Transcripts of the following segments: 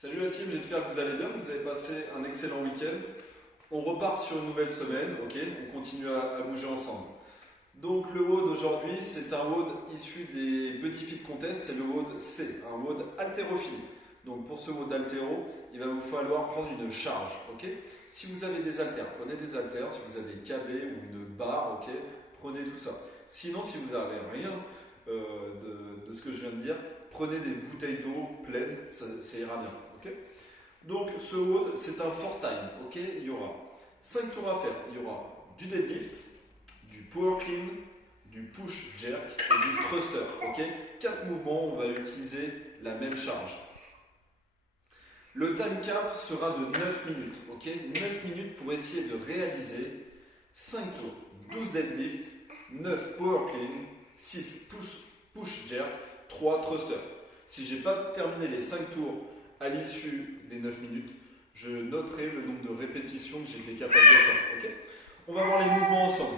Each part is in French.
Salut la team, j'espère que vous allez bien, vous avez passé un excellent week-end. On repart sur une nouvelle semaine, ok, on continue à bouger ensemble. Donc le WOD aujourd'hui, c'est un WOD issu des Buddy Fit Contest, c'est le WOD C, un WOD haltérophilie. Donc pour ce WOD haltéro, il va vous falloir prendre une charge, ok. Si vous avez des haltères, prenez des haltères, si vous avez KB ou une barre, ok, prenez tout ça. Sinon, si vous n'avez rien de ce que je viens de dire, prenez des bouteilles d'eau pleines, ça ira bien. Okay. Donc ce WOD, c'est un 4 time. Okay. Il y aura 5 tours à faire. Il y aura du deadlift, du power clean, du push jerk et du thruster. Okay. 4 mouvements, on va utiliser la même charge. Le time cap sera de 9 minutes. Okay. 9 minutes pour essayer de réaliser 5 tours, 12 deadlift, 9 power clean, 6 push jerk, 3 thruster. Si je n'ai pas terminé les 5 tours à l'issue des 9 minutes, je noterai le nombre de répétitions que j'étais capable de faire. Okay. On va voir les mouvements ensemble.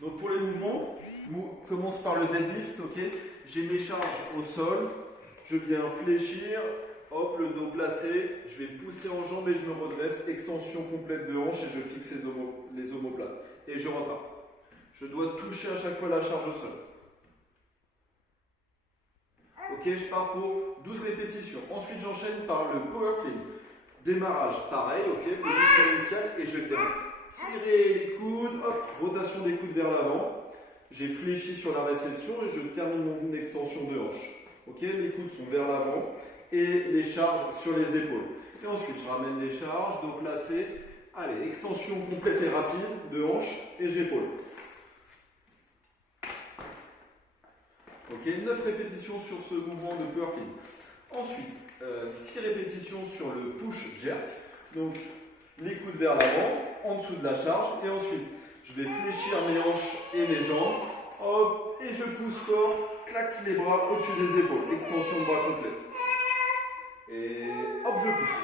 Donc pour les mouvements, on commence par le deadlift. Okay. J'ai mes charges au sol, je viens fléchir, hop, le dos placé, je vais pousser en jambe et je me redresse, extension complète de hanche et je fixe les omoplates. Et je repars. Je dois toucher à chaque fois la charge au sol. Ok, je pars pour 12 répétitions. Ensuite, j'enchaîne par le power clean. Démarrage, pareil, ok, position initiale et je viens tirer les coudes, hop, rotation des coudes vers l'avant. J'ai fléchi sur la réception et je termine mon extension de hanche. Ok, les coudes sont vers l'avant et les charges sur les épaules. Et ensuite, je ramène les charges, dos placé. Allez, extension complète et rapide de hanche et j'épaule. Ok, 9 répétitions sur ce mouvement de power clean. Ensuite, 6 répétitions sur le push jerk. Donc, les coudes vers l'avant, en dessous de la charge. Et ensuite, je vais fléchir mes hanches et mes jambes. Hop, et je pousse fort, claque les bras au-dessus des épaules. Extension de bras complète. Et hop, je pousse.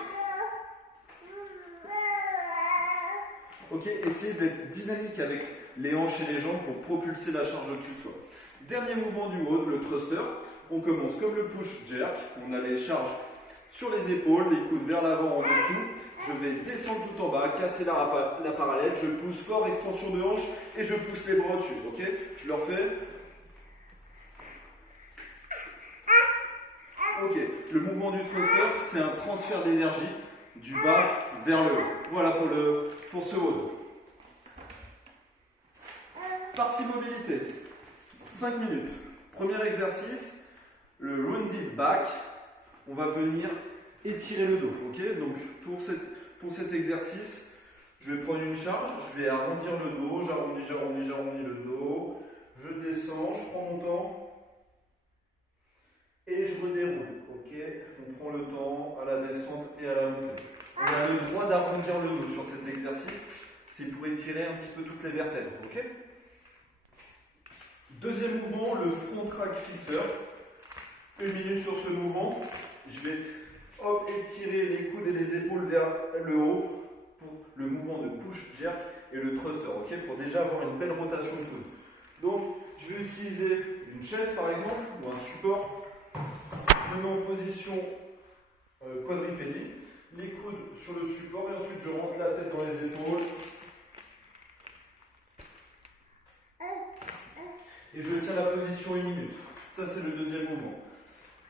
Ok, essayez d'être dynamique avec les hanches et les jambes pour propulser la charge au-dessus de soi. Dernier mouvement du WOD, le thruster. On commence comme le push jerk. On a les charges sur les épaules, les coudes vers l'avant, en dessous. Je vais descendre tout en bas, casser la parallèle. Je pousse fort, extension de hanche et je pousse les bras au-dessus. Ok, je le refais. Ok, le mouvement du thruster, c'est un transfert d'énergie du bas vers le haut. Voilà pour ce WOD. Partie mobilité. 5 minutes. Premier exercice, le rounded back. On va venir étirer le dos. Okay, donc pour cet exercice, je vais prendre une charge, je vais arrondir le dos, j'arrondis le dos, je descends, je prends mon temps et je redéroule. Okay, on prend le temps à la descente et à la montée. On a le droit d'arrondir le dos sur cet exercice, c'est pour étirer un petit peu toutes les vertèbres. Okay. Deuxième mouvement, le front track flexeur. 1 minute sur ce mouvement. Je vais hop, étirer les coudes et les épaules vers le haut pour le mouvement de push jerk et le thruster. Okay, pour déjà avoir une belle rotation de coudes. Donc, je vais utiliser une chaise par exemple ou un support. Je me mets en position quadripédie. Les coudes sur le support et ensuite je rentre la tête dans les épaules. Et je tiens la position 1 minute. Ça, c'est le deuxième mouvement.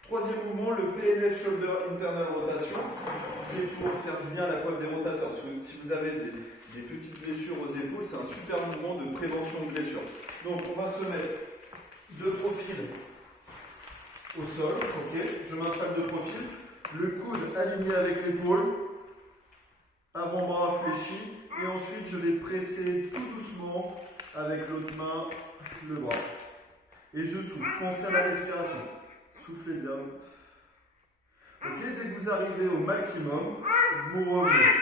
Troisième mouvement, le PNF Shoulder Internal Rotation. C'est pour faire du bien à la coiffe des rotateurs. Si vous avez des petites blessures aux épaules, c'est un super mouvement de prévention de blessures. Donc, on va se mettre de profil au sol. Okay. Je m'installe de profil. Le coude aligné avec l'épaule. Avant-bras fléchi. Et ensuite, je vais presser tout doucement avec l'autre main le bras. Et je souffle. Pensez à la respiration. Soufflez bien. Ok, dès que vous arrivez au maximum, vous revenez.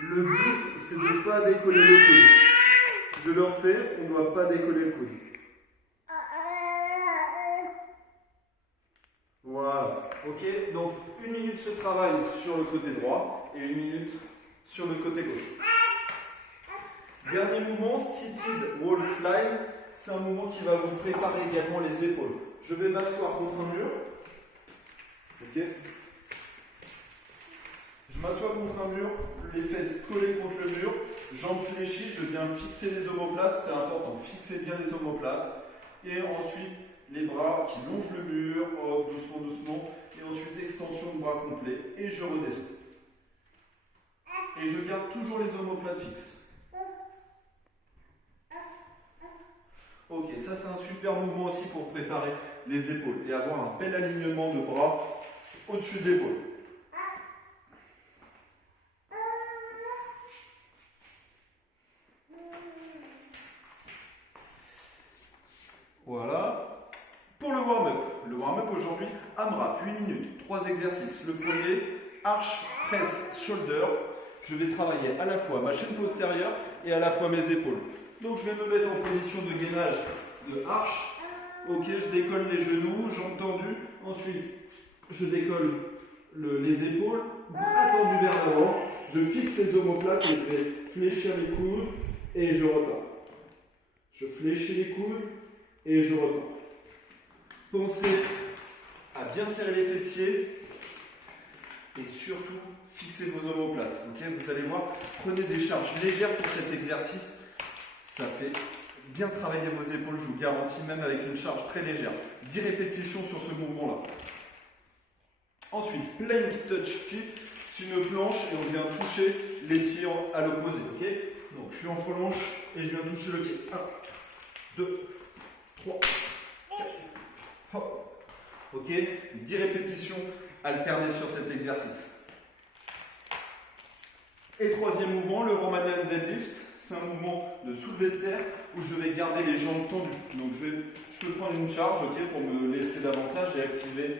Le but, c'est de ne pas décoller le coude. Je le refais, on ne doit pas décoller le coude. Voilà. Ok, donc 1 minute ce travail sur le côté droit et 1 minute sur le côté gauche. Dernier mouvement, seated wall slide. C'est un mouvement qui va vous préparer également les épaules. Je vais m'asseoir contre un mur. Ok. Je m'assois contre un mur, les fesses collées contre le mur, jambes fléchies, je viens fixer les omoplates, c'est important, fixez bien les omoplates. Et ensuite, les bras qui longent le mur, hop, doucement, doucement. Et ensuite, extension de bras complet. Et je redescends. Et je garde toujours les omoplates fixes. Ok, ça c'est un super mouvement aussi pour préparer les épaules et avoir un bel alignement de bras au-dessus de l'épaule. Voilà. Pour le warm-up aujourd'hui, AMRAP, 8 minutes, 3 exercices. Le premier, arche, presse, shoulder. Je vais travailler à la fois ma chaîne postérieure et à la fois mes épaules. Donc je vais me mettre en position de gainage de arche. Ok, je décolle les genoux, jambes tendues. Ensuite, je décolle les épaules, bras tendus vers l'avant. Je fixe les omoplates et je vais fléchir les coudes et je repars. Je fléchis les coudes et je repars. Pensez à bien serrer les fessiers et surtout fixez vos omoplates. Okay, vous allez voir, prenez des charges légères pour cet exercice. Ça fait bien travailler vos épaules, je vous garantis, même avec une charge très légère. 10 répétitions sur ce mouvement-là. Ensuite, plank touch feet, c'est une planche et on vient toucher les pieds à l'opposé. Okay, donc je suis en planche et je viens toucher le pied. 1, 2, 3, 4, hop. Ok, 10 répétitions alternées sur cet exercice. Et troisième mouvement, le Romanian deadlift. C'est un mouvement de soulevé de terre où je vais garder les jambes tendues. Donc je peux prendre une charge pour me lester davantage et activer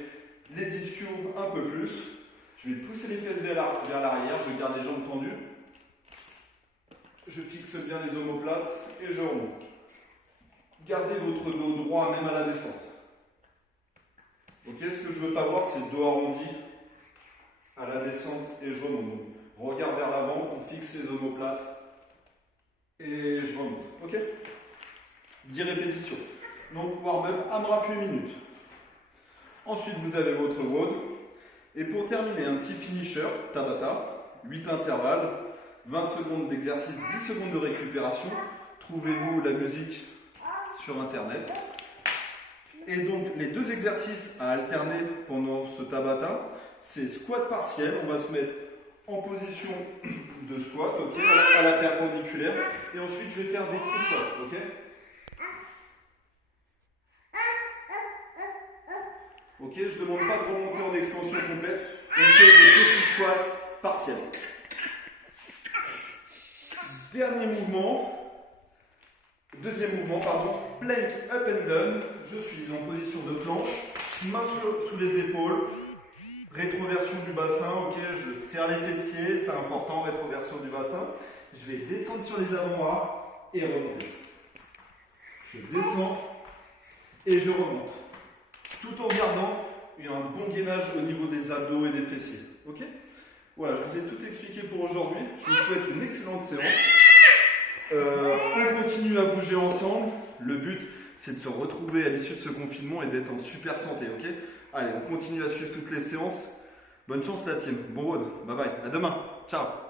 les ischios un peu plus. Je vais pousser les fesses vers l'arrière, je garde les jambes tendues. Je fixe bien les omoplates et je remonte. Gardez votre dos droit même à la descente. Ok, ce que je ne veux pas voir, c'est le dos arrondi à la descente et je remonte. Donc, regard vers l'avant, on fixe les omoplates et je remonte. Ok, 10 répétitions. Donc warm-up, AMRAP 8 minutes. Ensuite, vous avez votre WOD. Et pour terminer, un petit finisher, Tabata, 8 intervalles, 20 secondes d'exercice, 10 secondes de récupération. Trouvez-vous la musique sur internet. Et donc les deux exercices à alterner pendant ce Tabata, c'est squat partiel, on va se mettre en position de squat, ok, à la perpendiculaire, et ensuite je vais faire des petits squats, ok. Ok, je ne demande pas de remonter en extension complète, on fait des petits squats partiels. Deuxième mouvement, plank up and down. Je suis en position de planche, main sous les épaules, rétroversion du bassin, ok, je serre les fessiers, c'est important, rétroversion du bassin. Je vais descendre sur les avant-bras et remonter. Je descends et je remonte. Tout en gardant un bon gainage au niveau des abdos et des fessiers. Ok, voilà, je vous ai tout expliqué pour aujourd'hui. Je vous souhaite une excellente séance. On continue à bouger ensemble. Le but, c'est de se retrouver à l'issue de ce confinement et d'être en super santé. Ok, allez, on continue à suivre toutes les séances. Bonne chance la team. Bon road. Bye bye. À demain. Ciao.